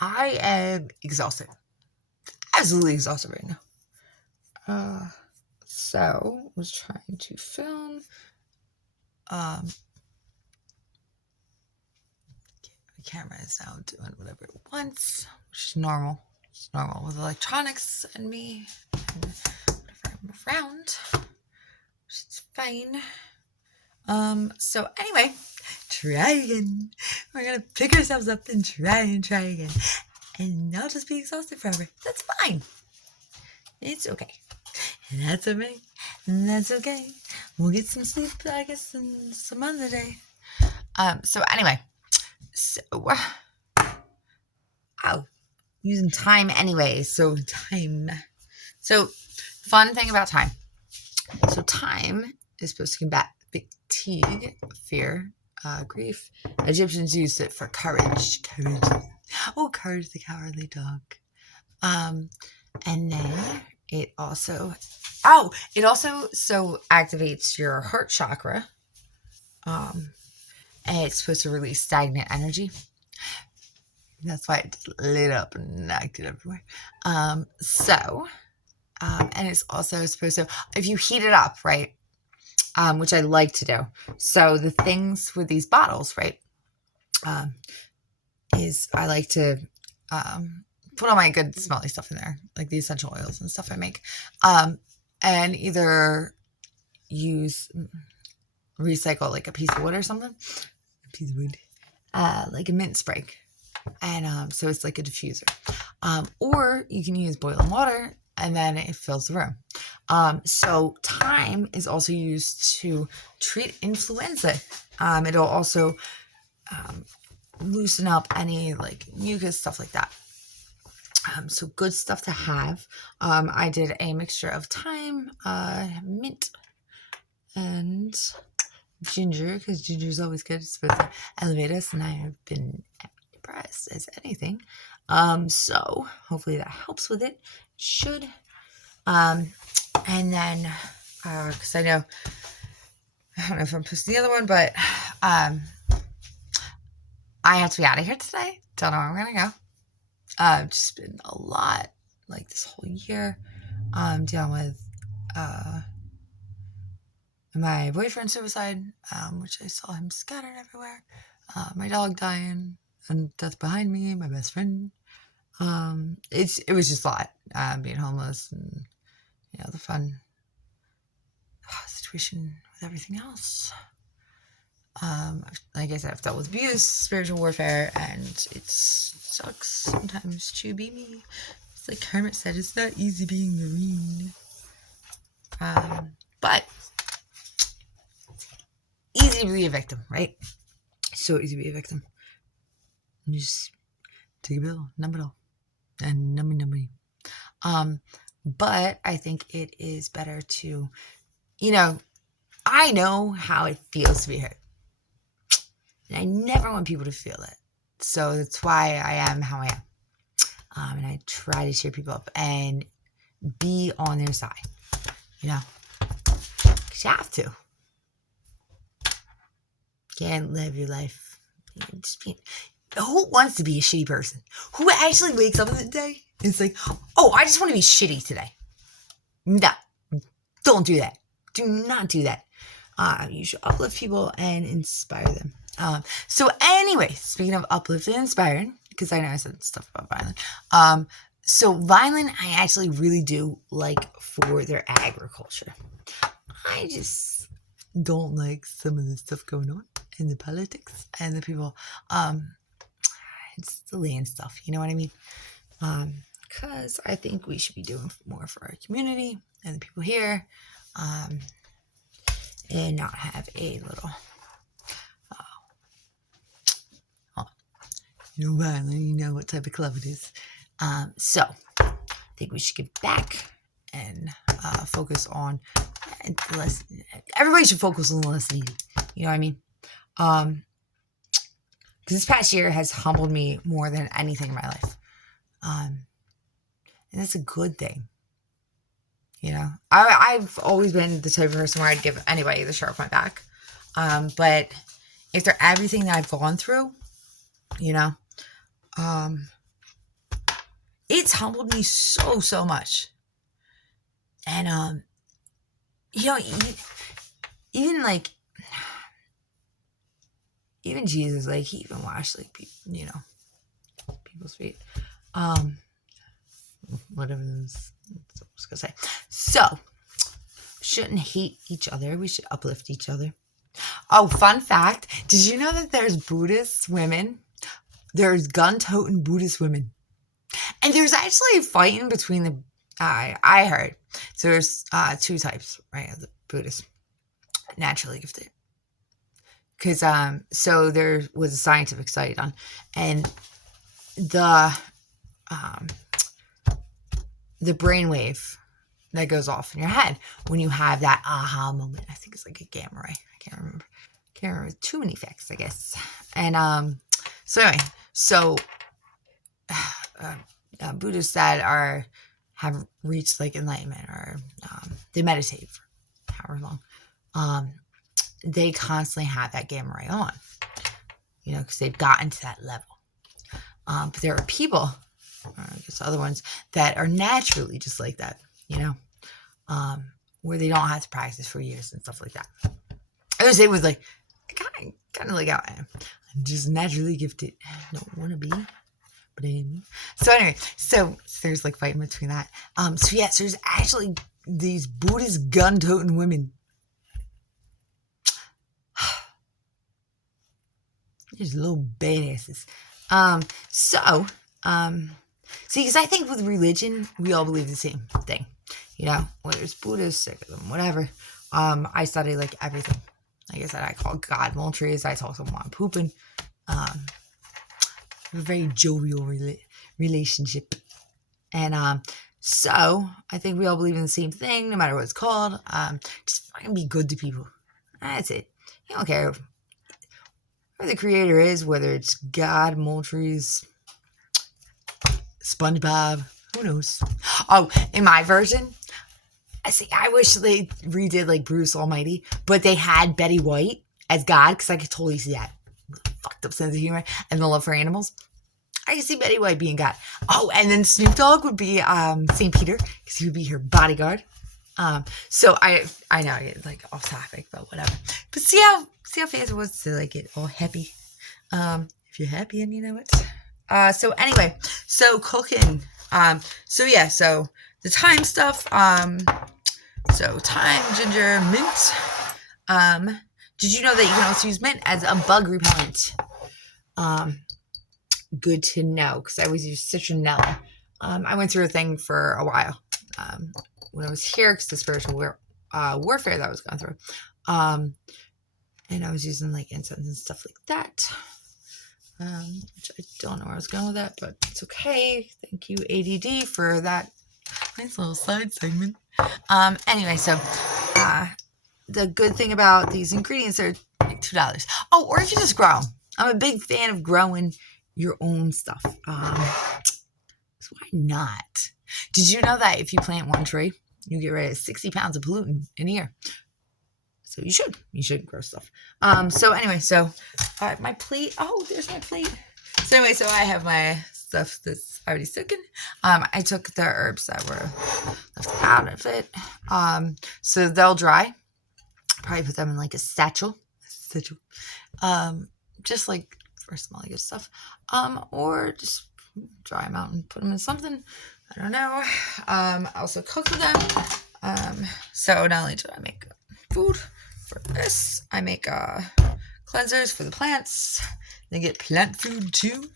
I am exhausted. Absolutely exhausted right now. So was trying to film. The camera is now doing whatever it wants, which is normal. It's normal with electronics and me and whatever I'm around, which is fine. So anyway, try again. We're gonna pick ourselves up and try again. And not just be exhausted forever. That's fine. It's okay. That's okay. That's okay. We'll get some sleep, I guess, some other day. So anyway. So using time anyway. So time. So fun thing about time. So time is supposed to combat fatigue, fear, grief. Egyptians used it for courage. Oh, courage, the cowardly dog. And then it also so activates your heart chakra. And it's supposed to release stagnant energy. That's why it lit up and acted everywhere. And it's also supposed to, if you heat it up, right? Which I like to do. So the things with these bottles, right? Is I like to put all my good smelly stuff in there, like the essential oils and stuff I make, and either recycle like a piece of wood or something, like a mint sprig, and so it's like a diffuser, or you can use boiling water and then it fills the room. So thyme is also used to treat influenza. It'll also loosen up any like mucus, stuff like that. So good stuff to have. I did a mixture of thyme, mint, and ginger, because ginger is always good. It's supposed to elevate us, and I have been impressed as anything. So hopefully that helps with it. It should. And then, because I don't know if I'm posting the other one, but I have to be out of here today. Don't know where I'm gonna go. Just been a lot, like this whole year, dealing with my boyfriend's suicide, which I saw him scattered everywhere. My dog dying, and death behind me. My best friend. It was just a lot. Being homeless and the fun situation with everything else. Like I said, I've dealt with abuse, spiritual warfare, and it sucks sometimes to be me. It's like Kermit said, it's not easy being Marine. But easy to be a victim, right? So easy to be a victim. You just take a bill, numb it all, and nummy. But I think it is better to, I know how it feels to be hurt. And I never want people to feel it. So that's why I am how I am. And I try to cheer people up and be on their side, because you have to. Can't live your life. Who wants to be a shitty person? Who actually wakes up in the day and it's like, oh, I just want to be shitty today. No, don't do that. Do not do that. You should uplift people and inspire them. So anyway, speaking of uplifting and inspiring, because I know I said stuff about Vineland. So Vineland, I actually really do like for their agriculture. I just don't like some of the stuff going on in the politics and the people. It's the land stuff, you know what I mean? Because I think we should be doing more for our community and the people here, and not have a little, Violent, you know what type of club it is. So I think we should give back and focus on the less. Everybody should focus on the less needy. You know what I mean? Because this past year has humbled me more than anything in my life. And that's a good thing. I've always been the type of person where I'd give anybody the shirt off my back. But after everything that I've gone through, it's humbled me so much. And you know, even like even Jesus, like he even washed like people's feet. Whatever this I was gonna say. So shouldn't hate each other. We should uplift each other. Oh, fun fact. Did you know that there's Buddhist women? There's gun-toting Buddhist women. And there's actually a fighting between the I heard. So there's two types, right, of the Buddhists. Naturally gifted. Because so there was a scientific study done, and the brainwave that goes off in your head when you have that aha moment. I think it's like a gamma ray. I can't remember. Too many facts, I guess. And so anyway, so Buddhists that have reached like enlightenment, or they meditate for however long, they constantly have that gamma ray on, because they've gotten to that level. But there are people, or I guess other ones, that are naturally just like that, where they don't have to practice for years and stuff like that. I would say it was like, kind of like how I am. I'm just naturally gifted. I don't want to be, but I am. So anyway, so there's like fighting between that. So yes, there's actually these Buddhist gun-toting women. There's little badasses. See, because I think with religion, we all believe the same thing. Whether it's Buddhist, Sikhism, whatever. I study like everything. Like I said, I call God multries. I talk to them while I'm pooping. A very jovial relationship. And so I think we all believe in the same thing, no matter what it's called. Just fucking be good to people. That's it. You don't care who the creator is, whether it's God, multries, SpongeBob, who knows? Oh, in my version, I wish they redid like Bruce Almighty, but they had Betty White as God, because I could totally see that fucked up sense of humor and the love for animals. I can see Betty White being God. Oh, and then Snoop Dogg would be St. Peter, because he would be her bodyguard. So I know I get like off topic, but whatever. But see how fast it was to like get all happy. If you're happy and you know it. So anyway, so cooking. So the thyme stuff. So thyme, ginger, mint. Did you know that you can also use mint as a bug repellent? Good to know, because I always use citronella. I went through a thing for a while when I was here, because the spiritual warfare that I was going through. And I was using like incense and stuff like that. Which I don't know where I was going with that, but it's okay. Thank you, ADD, for that nice little side segment. Anyway, so the good thing about these ingredients are like $2. Oh, or you can just grow them. I'm a big fan of growing your own stuff. So why not? Did you know that if you plant one tree, you get rid of 60 pounds of pollutant in a year? So you should grow stuff. So anyway, my plate. Oh, there's my plate. So anyway, so I have my stuff that's already cooking. I took the herbs that were left out of it. So they'll dry. Probably put them in like a satchel. Just like for smelly good stuff. Or just dry them out and put them in something. I don't know. I also cook with them. So not only do I make food for this, I make cleansers for the plants. They get plant food too,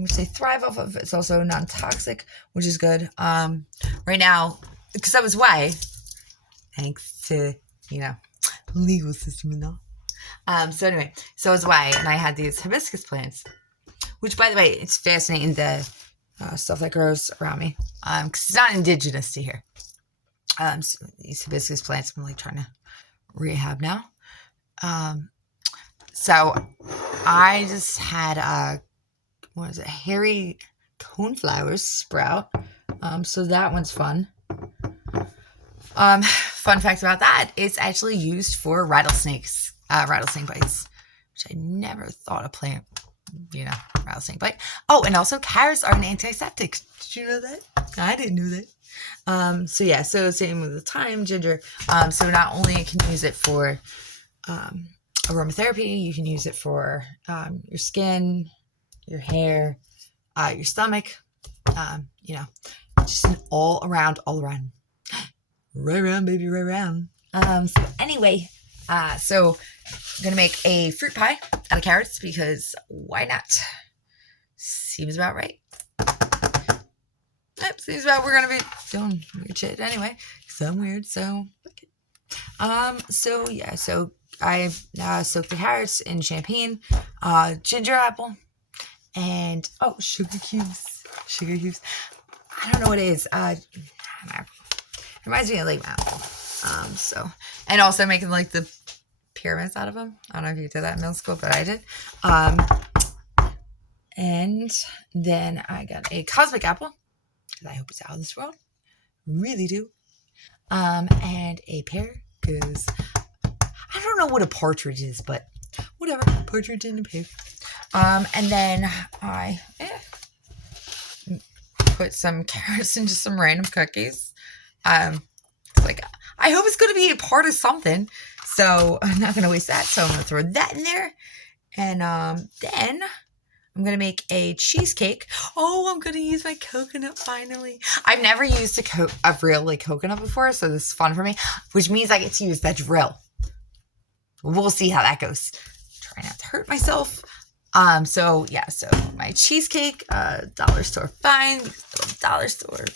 which they thrive off of. It's also non-toxic, which is good. Right now, because I was away, thanks to legal system and all. So anyway, so I was away, and I had these hibiscus plants, which, by the way, it's fascinating the stuff that grows around me, because it's not indigenous to here. So these hibiscus plants, I'm like trying to rehab now. So I just had hairy coneflowers sprout. So that one's fun. Fun fact about that, it's actually used for rattlesnake bites, which I never thought a plant you know, rattlesnake bite. Oh, and also carrots are an antiseptic. Did you know that? I didn't know that. So yeah, so same with the thyme, ginger. So not only can you use it for aromatherapy, you can use it for your skin, your hair, your stomach. You know, just an all around. Right around, baby, right around. So anyway, so I'm gonna make a fruit pie out of carrots because why not? Seems about right. Yep, seems about we're gonna be doing weird shit anyway. So I'm weird, so so yeah, so I soaked the carrots in champagne, ginger apple, and sugar cubes. I don't know what it is. Reminds me of like apple. So and also making like the pyramids out of them. I don't know if you did that in middle school, but I did. And then I got a cosmic apple because I hope it's out of this world. Really do. And a pear because I don't know what a partridge is, but whatever. Partridge and a pear. And then I put some carrots into some random cookies. It's like I hope it's going to be a part of something, so I'm not going to waste that. So I'm going to throw that in there, and then I'm going to make a cheesecake. Oh, I'm going to use my coconut finally. I've never used a real like coconut before, so this is fun for me, which means I get to use that drill. We'll see how that goes. Try not to hurt myself. So yeah, so my cheesecake, dollar store find, dollar store,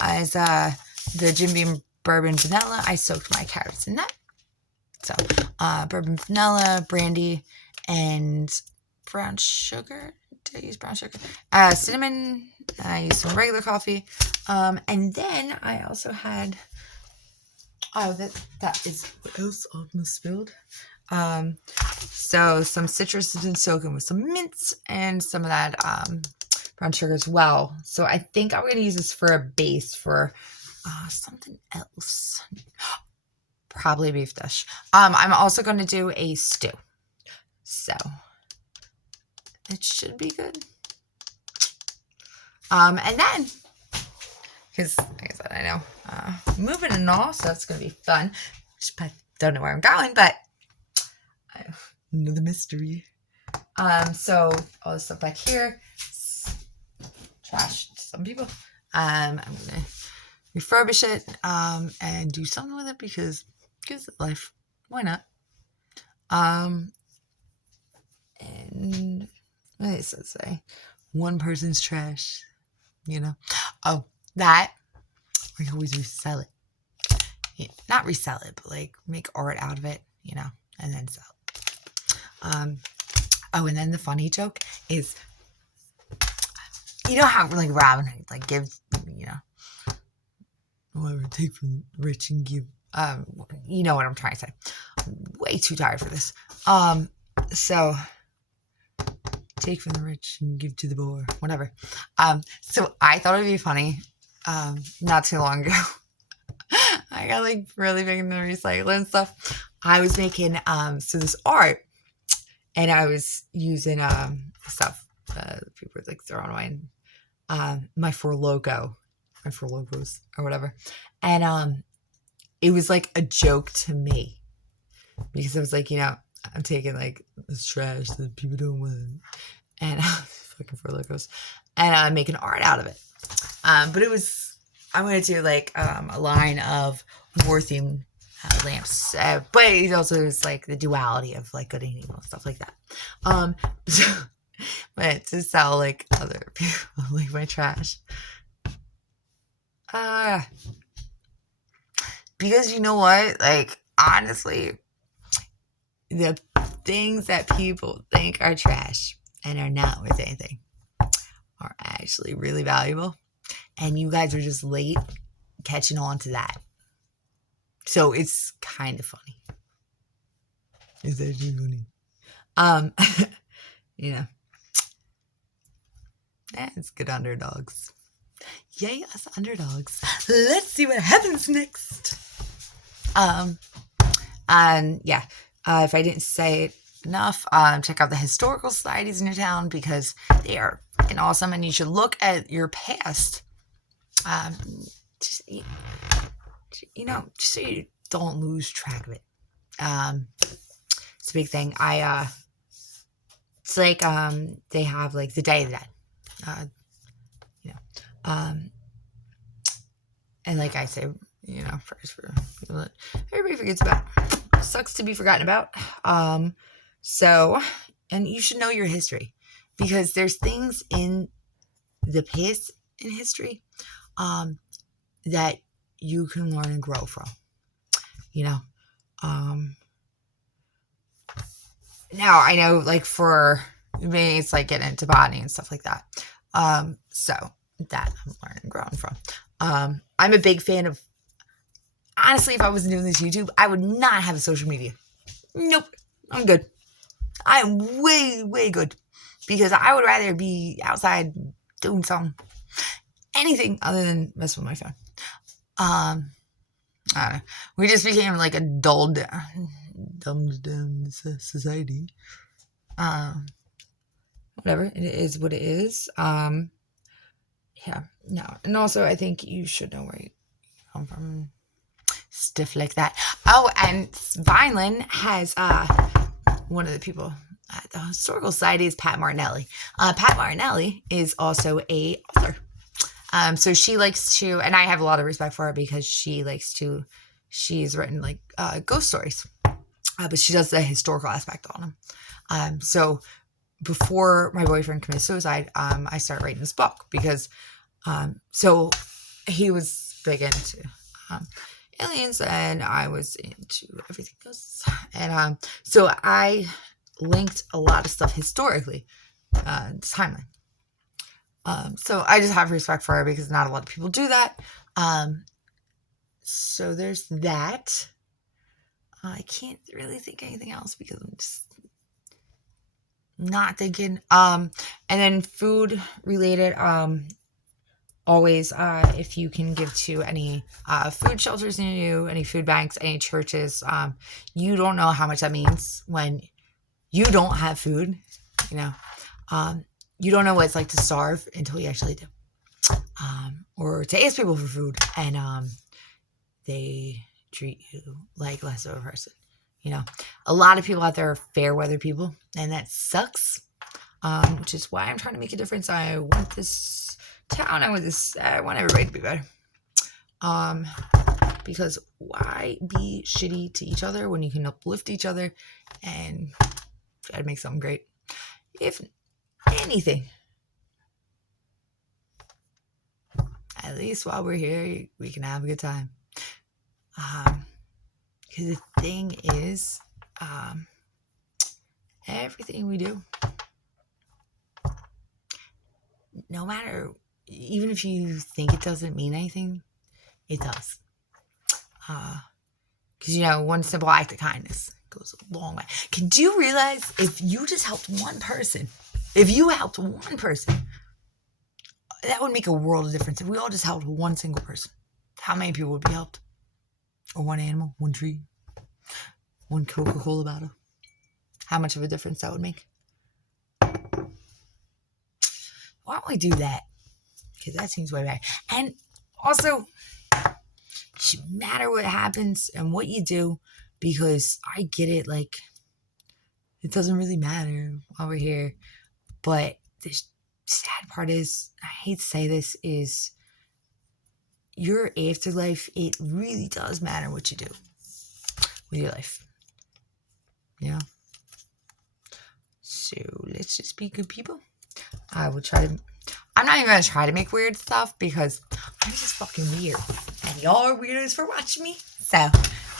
as the Jim Beam bourbon vanilla. I soaked my carrots in that. So bourbon vanilla, brandy, and brown sugar. Did I use brown sugar? Cinnamon. I used some regular coffee. And then I also had. Oh, that is what else almost spilled. So some citrus has been soaking with some mints and some of that brown sugar as well. So I think I'm going to use this for a base for something else. Probably beef dish. I'm also going to do a stew. So it should be good. And then, because like I said, I know moving and all, so that's going to be fun. I don't know where I'm going, but I know the mystery. So all this stuff back here, trash to some people. I'm gonna refurbish it and do something with it because gives it life. Why not? And what does it say? One person's trash. You know. Oh, that we always resell it. Yeah, not resell it, but like make art out of it. You know, and then sell it. And then the funny joke is, you know how like Robin Hood like gives, you know, whatever, take from the rich and give. You know what I'm trying to say. I'm way too tired for this. So take from the rich and give to the poor, whatever. So I thought it'd be funny. Not too long ago, I got like really big into recycling stuff. I was making so this art. And I was using stuff people were like throwing away, and my four logos or whatever, and it was like a joke to me because I was like, you know, I'm taking like this trash that people don't want, and fucking four logos, and I'm making art out of it. But it was I'm gonna do like a line of war themed lamps, but it also is like the duality of like good and evil and stuff like that. So, but to sell like other people like my trash, because you know what, like honestly, the things that people think are trash and are not worth anything are actually really valuable, and you guys are just late catching on to that. So it's kind of funny. It's actually funny. You know. It's good underdogs. Yay, us underdogs. Let's see what happens next. And yeah, if I didn't say it enough. Check out the historical societies in your town because they are fucking awesome, and you should look at your past. Um, just just so you don't lose track of it. It's a big thing. It's like they have like the Day of the Dead. You know, and like I say, prayers for people that everybody forgets about. Sucks to be forgotten about. So, and you should know your history because there's things in the past in history, that you can learn and grow from. Now I know, like for me, it's like getting into botany and stuff like that. So that I'm learning and growing from. I'm a big fan of. Honestly, if I wasn't doing this YouTube, I would not have a social media. Nope, I'm good. I am way, way good because I would rather be outside doing anything other than mess with my phone. I don't know. We just became like a dumb society. Whatever, it is what it is. Yeah, no, and also I think you should know where you come from. Stuff like that. Oh, and Vineland has one of the people at the Historical Society is Pat Martinelli. Pat Martinelli is also a author. So she likes to, and I have a lot of respect for her because she's written like ghost stories, but she does the historical aspect on them. So before my boyfriend committed suicide, I started writing this book because, so he was big into aliens and I was into everything else. And so I linked a lot of stuff historically, timeline. So I just have respect for her because not a lot of people do that. So there's that. I can't really think anything else because I'm just not thinking. And then food related, always, if you can give to any food shelters near you, any food banks, any churches, you don't know how much that means when you don't have food, you don't know what it's like to starve until you actually do, or to ask people for food and they treat you like less of a person. A lot of people out there are fair weather people, and that sucks, which is why I'm trying to make a difference. I want this town, I want everybody to be better. Because why be shitty to each other when you can uplift each other and try to make something great? If anything, at least while we're here, we can have a good time. Because the thing is, everything we do, no matter, even if you think it doesn't mean anything, it does. Because, one simple act of kindness goes a long way. Could you realize if you just helped one person, that would make a world of difference. If we all just helped one single person, how many people would be helped? Or one animal, one tree, one Coca-Cola bottle. How much of a difference that would make? Why don't we do that? Because that seems way better. And also, it should matter what happens and what you do, because I get it, like, it doesn't really matter while we're here. But the sad part is, I hate to say this, is your afterlife, it really does matter what you do with your life. So let's just be good people. I'm not even going to try to make weird stuff because I'm just fucking weird. And y'all are weirdos for watching me. So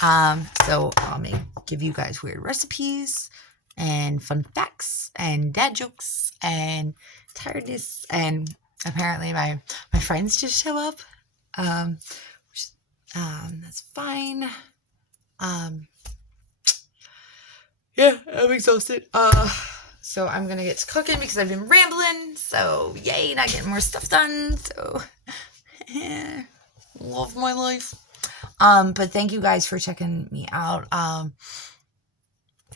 I'll give you guys weird recipes and fun facts and dad jokes and tiredness. And apparently my friends just show up. That's fine. Yeah, I'm exhausted. So I'm gonna get to cooking because I've been rambling. So yay, not getting more stuff done. So love my life. But thank you guys for checking me out.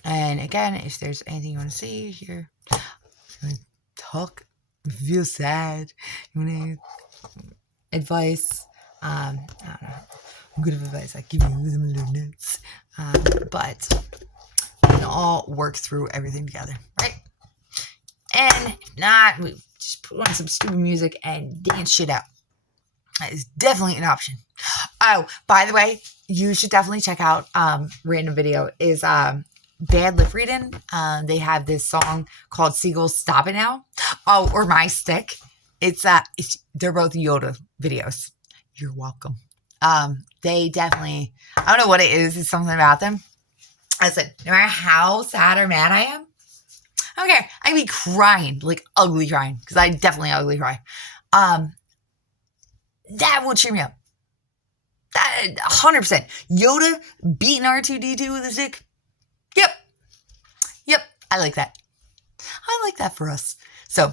And again, if there's anything you want to see here, you want to talk, feel sad, you want advice, I don't know, good advice I give you some little notes, but we can all work through everything together, right? And if not, we just put on some stupid music and dance shit out. That is definitely an option. Oh, by the way, you should definitely check out random video is Bad Lip Reading. They have this song called Seagulls Stop It Now. Oh, or My Stick. They're both Yoda videos. You're welcome. They definitely, I don't know what it is. It's something about them. I said, no matter how sad or mad I am, I don't care. I can be crying, like ugly crying, because I definitely ugly cry. That will cheer me up. That 100%. Yoda beating R2D2 with a stick. Yep. I like that. I like that for us. So,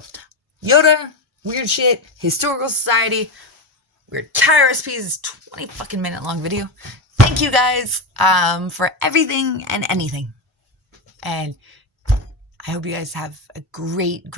Yoda, weird shit, historical society, weird Thai recipes, 20 fucking minute long video. Thank you guys for everything and anything. And I hope you guys have a great